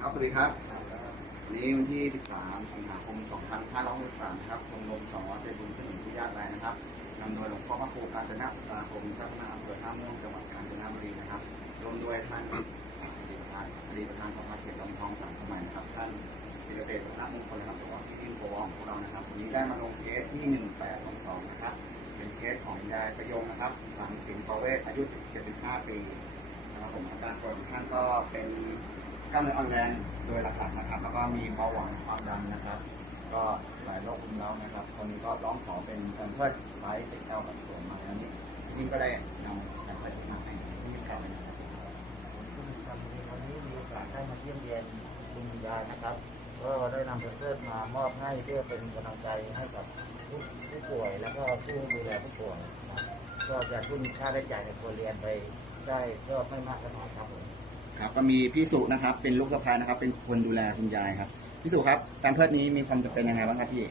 ครับสวัสดีครับวันนี้วันที่ 13 สิงหาคม 2563ครับชมรมสองร้อยเจดบุญถนนที่ยาไรนะครับนำโดยหลวงพ่อพระครูกาญจนสุตาคมเจ้าคณะอำเภอท่าม่วงจังหวัดกาญจนบุรีนะครับรวมด้วยท่านอดีตประธานอดีตประธานสภาเขตลำทองสามสมัยนะครับ ท่านธีรเศรษฐ์พระมงคลนะครับหรือว่าพี่ดินโกวองของเรานะครับวันนี้ได้มาลงเคสที่ 1822 นะครับ เป็นเคสของยายประยงนะครับสังสิงประเวศอายุ 75 ปีนะครับผมอาการป่วยของท่านก็เป็น กล้ามเนื้ออ่อนแรงโดยหลักๆนะครับ แล้วก็มีเบาหวานความดันนะครับ ก็หลายโรครุมเร้านะครับตอนนี้ก็ร้องขอเป็นการเพื่อไซส์เอ็กเอลกับส่วนมาแล้วนี้นี่ก็ได้นำการเพื่อมาให้ที่มีการนะครับซึ่งทางนี้วันนี้มีโอกาสได้มาเยี่ยมเยียนคุณยายนะครับ ก็ได้นำเพื่อนมามอบให้เพื่อเป็นกำลังใจให้กับผู้ป่วย แล้วก็ผู้ดูแลผู้ป่วยก็จะทุ่นค่าใช้จ่ายในครัวเรียนไปได้ก็ไม่มากก็น้อยครับผม ครับก็มีพี่สุนะครับ เป็นลูกสะพ้ายนะครับ เป็นคนดูแลคุณยายครับพี่สุครับการเพื่อนี้มีความจำเป็นยังไงบ้างครับพี่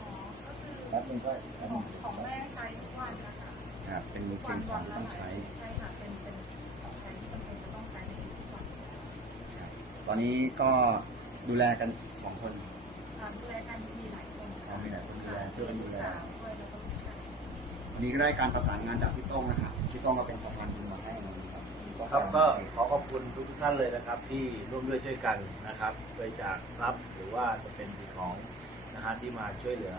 อ๋อก็คือแป๊บนึงก็แป๊บนึงของแม่ใช้ทุกวันนะคะครับเป็นทุกวัสิ่นงขวัองนละต้องหลาใช้ยใช่ค่ะเป็นเป็นของใช้ที่จำเป็นจะต้องใช้ในทุกวันตอนนี้ก็ดูแลกันสองคนทางดูแลกันมีหลายคนอ๋อมีหลายคนดูแลช่ช่ววยยกันดูลูกแลสาวด้วยแล้วก็ลูกชายวันนี้ก็ได้การประสานงานจากพี่โต้งนะครับพี่โต้งก็เป็นสะพานบุญมาให้นะครับ ครับก็ขอขอบคุณทุกท่านเลยนะครับ ที่ร่วมด้วยช่วยกันนะครับบริจาคทรัพย์หรือว่าจะเป็นสิ่งของนะฮะที่มาช่วยเหลือ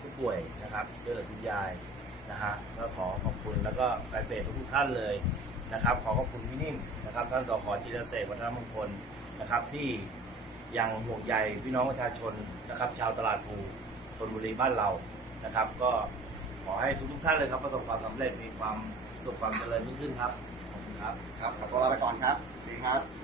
ผู้ป่วยนะครับช่วยเหลือคุณยายนะฮะก็ขอขอบคุณแล้วก็แฟนเพจทุกท่านเลยนะครับ ขอขอบคุณพี่นิ่มนะครับท่านสขจิรเสกวัฒนมงคลนะครับที่ยังห่วงใยพี่น้องประชาชนนะครับ ชาวตลาดภูชนบุรีบ้านเรานะครับ ก็ขอให้ทุกๆท่านเลยครับประสบความสำเร็จมีความสุขความเจริญยิ่งขึ้นครับ ครับ ครับขอตัวลาไปก่อนครับสวัสดีครับ